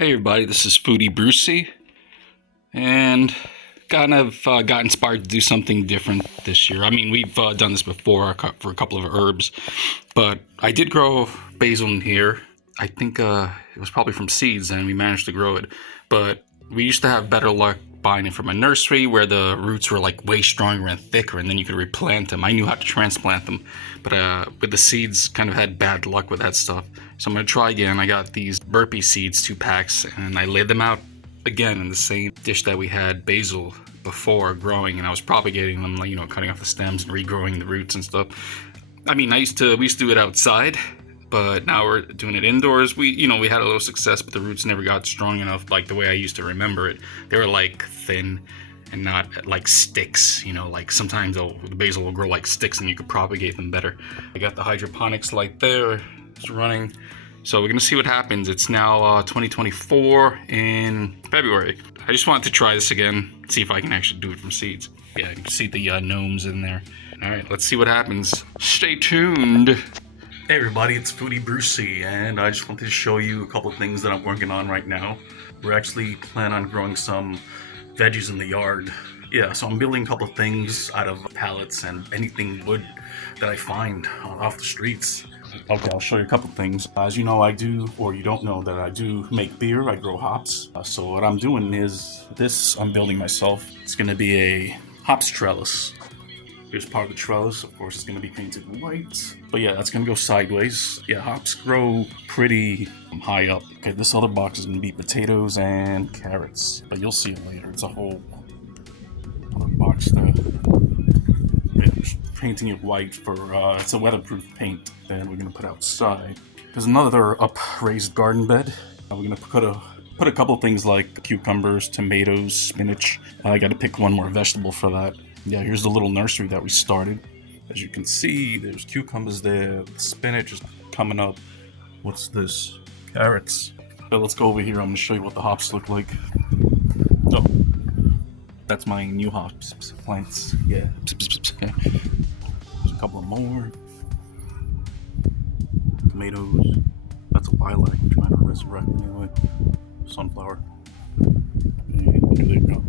Hey everybody, this is Foodie Brucey, and got inspired to do something different this year. I mean, we've done this before for a couple of herbs, but I did grow basil in here. I think it was probably from seeds, and we managed to grow it. But we used to have better luck buying it from a nursery where the roots were like way stronger and thicker, and then you could replant them. I knew how to transplant them, but with the seeds, kind of had bad luck with that stuff. So I'm gonna try again. I got these burpee seeds, 2 packs, and I laid them out again in the same dish that we had basil before growing, and I was propagating them, like, cutting off the stems and regrowing the roots and stuff. I mean, we used to do it outside, but now we're doing it indoors. We had a little success, but the roots never got strong enough, like the way I used to remember it. They were like thin and not like sticks. Like sometimes the basil will grow like sticks, and you could propagate them better. I got the hydroponics light there. It's running. So we're gonna see what happens. It's now 2024 in February. I just wanted to try this again, see if I can actually do it from seeds. Yeah, you can see the gnomes in there. All right, let's see what happens. Stay tuned. Hey everybody, it's Foodie Brucey, and I just wanted to show you a couple things that I'm working on right now. We're actually planning on growing some veggies in the yard. Yeah, so I'm building a couple of things out of pallets and anything wood that I find off the streets. Okay, I'll show you a couple things. As you know, I do, or you don't know, that I do make beer. I grow hops. So what I'm doing is this I'm building myself. It's going to be a hops trellis. Here's part of the trellis. Of course, it's going to be painted white. But yeah, that's going to go sideways. Yeah, hops grow pretty high up. Okay, this other box is going to be potatoes and carrots. But you'll see it later. It's a whole other box there. Painting it white for it's a weatherproof paint that we're gonna put outside. There's another raised garden bed. We're gonna put a couple things like cucumbers, tomatoes, spinach. I got to pick one more vegetable for that. Yeah, here's the little nursery that we started. As you can see, there's cucumbers there. The spinach is coming up. What's this? Carrots. So let's go over here. I'm gonna show you what the hops look like. Oh, that's my new hops plants. Yeah. There's a couple of more. Tomatoes. That's a lilac I'm trying to resurrect anyway. Sunflower. And there you go.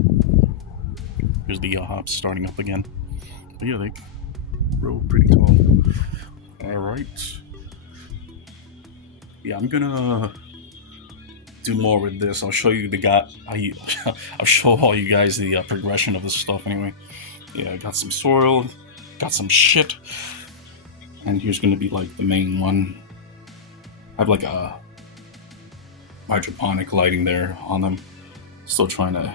Here's the hops starting up again. But yeah, they grow pretty tall. Alright. Yeah, I'm gonna do more with this. I'll show you I'll show all you guys the progression of this stuff anyway. Yeah, I got some soil, got some shit, and here's gonna be like the main one. I have like a hydroponic lighting there on them. Still trying to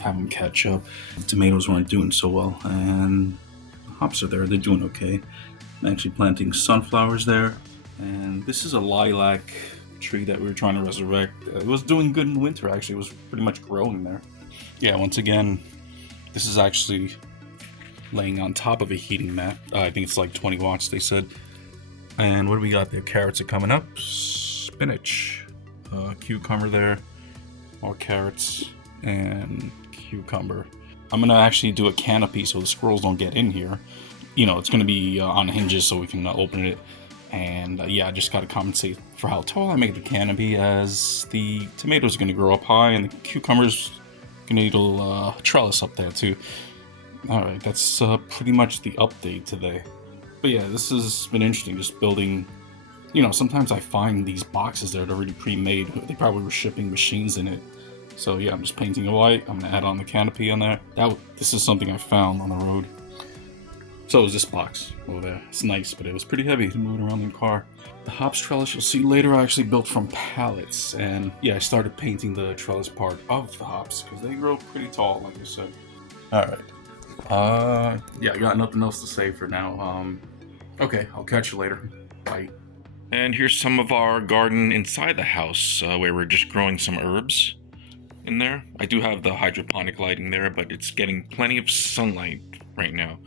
have them catch up. The tomatoes weren't doing so well, and the hops are there. They're doing okay. I'm actually planting sunflowers there, and this is a lilac tree that we were trying to resurrect. It was doing good in the winter, actually. It was pretty much growing there. Yeah, once again, this is actually laying on top of a heating mat. I think it's like 20 watts, they said. And what do we got there? Carrots are coming up. Spinach. Cucumber there. More carrots and cucumber. I'm gonna actually do a canopy so the squirrels don't get in here. It's gonna be on hinges so we can open it. And yeah, I just gotta compensate for how tall I make the canopy, as the tomatoes are gonna grow up high and the cucumbers gonna need a little trellis up there too. Alright, that's pretty much the update today. But yeah, this has been interesting, just building. Sometimes I find these boxes that are already pre-made. They probably were shipping machines in it. So yeah, I'm just painting it white. I'm gonna add on the canopy on there. This is something I found on the road. So is this box over there. It's nice, but it was pretty heavy to move it around in the car. The hops trellis you'll see later I actually built from pallets. And yeah, I started painting the trellis part of the hops because they grow pretty tall, like I said. Alright. Yeah, I got nothing else to say for now. Okay, I'll catch you later. Bye. And here's some of our garden inside the house, where we're just growing some herbs in there. I do have the hydroponic lighting there, but it's getting plenty of sunlight right now.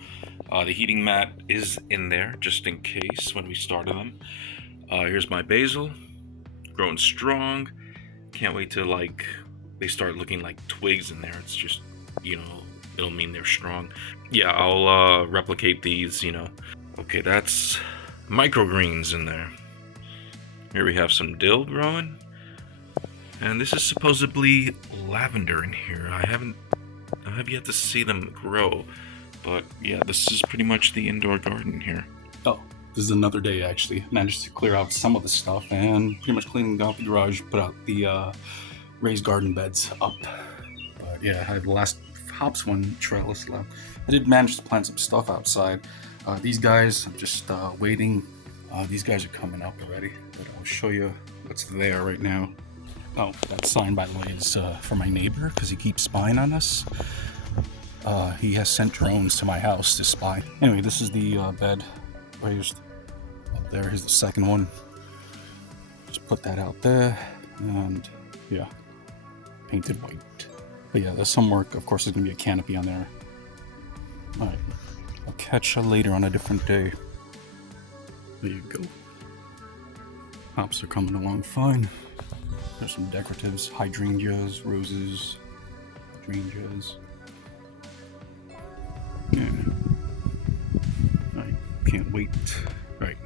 The heating mat is in there, just in case when we started them. Here's my basil, growing strong. Can't wait till they start looking like twigs in there. It's just, it'll mean they're strong. Yeah, I'll replicate these, Okay, that's microgreens in there. Here we have some dill growing. And this is supposedly lavender in here. I have yet to see them grow, but yeah, this is pretty much the indoor garden here. Oh, this is another day actually. Managed to clear out some of the stuff and pretty much cleaning out the garage, put out the raised garden beds up. But yeah, I had the last hops one trellis left. I did manage to plant some stuff outside. These guys, I'm just waiting. These guys are coming up already, but I'll show you what's there right now. Oh, that sign, by the way, is for my neighbor because he keeps spying on us. He has sent drones to my house to spy. Anyway, this is the bed raised up there. Here's the second one. Just put that out there, and yeah, painted white. But yeah, there's some work. Of course, there's gonna be a canopy on there. All right, I'll catch you later on a different day. There you go. Hops are coming along fine. There's some decoratives, hydrangeas, roses, hydrangeas. Yeah. I can't wait. Right.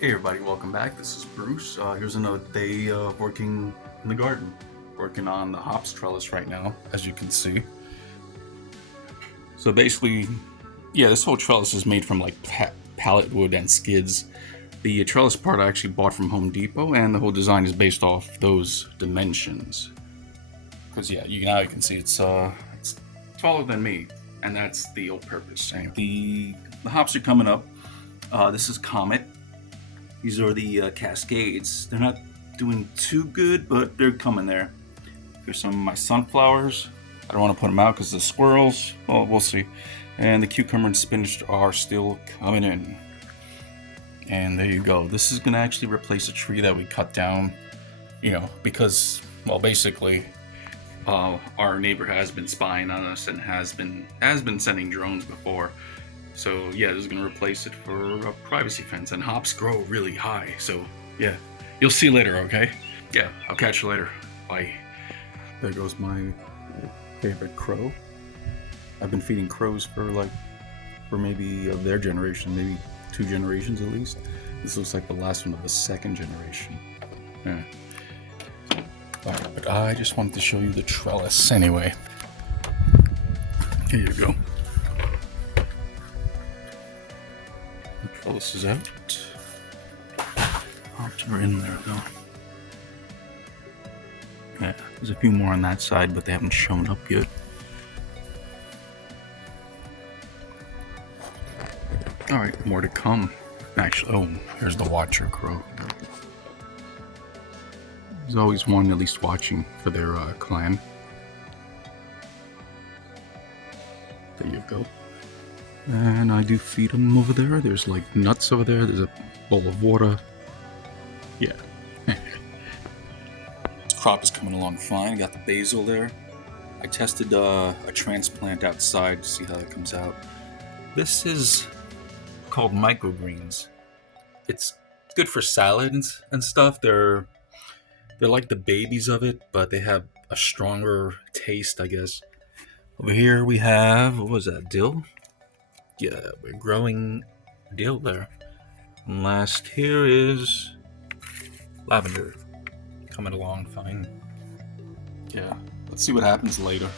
Hey everybody, welcome back. This is Bruce. Here's another day of working in the garden. Working on the hops trellis right now, as you can see. So basically, yeah, this whole trellis is made from like pallet wood and skids. The trellis part I actually bought from Home Depot, and the whole design is based off those dimensions. Because yeah, now you can see it's taller than me, and that's the old purpose. Anyway, the hops are coming up. This is Comet. These are the Cascades. They're not doing too good, but they're coming there. Here's some of my sunflowers. I don't want to put them out because the squirrels. Well, we'll see. And the cucumber and spinach are still coming in. And there you go. This is gonna actually replace a tree that we cut down, you know, because, well, basically, our neighbor has been spying on us and has been sending drones before. So yeah, this is gonna replace it for a privacy fence. And hops grow really high, so yeah, you'll see later. Okay? Yeah, I'll catch you later. Bye. There goes my favorite crow. I've been feeding crows for maybe their generation, maybe 2 generations at least. This looks like the last one of the 2nd generation. Yeah. Alright, but I just wanted to show you the trellis anyway. Here you go. The trellis is out. Hops are in there though. Yeah, there's a few more on that side, but they haven't shown up yet. Alright, more to come. Actually, oh, here's the watcher crow. There's always one at least watching for their clan. There you go. And I do feed them over there. There's like nuts over there. There's a bowl of water. Yeah. This crop is coming along fine. I got the basil there. I tested a transplant outside to see how it comes out. This is called microgreens. It's good for salads and stuff. They're like the babies of it, but they have a stronger taste, I guess. Over here we have, what was that, dill? Yeah, we're growing dill there. And last here is lavender. Coming along fine. Yeah, let's see what happens later.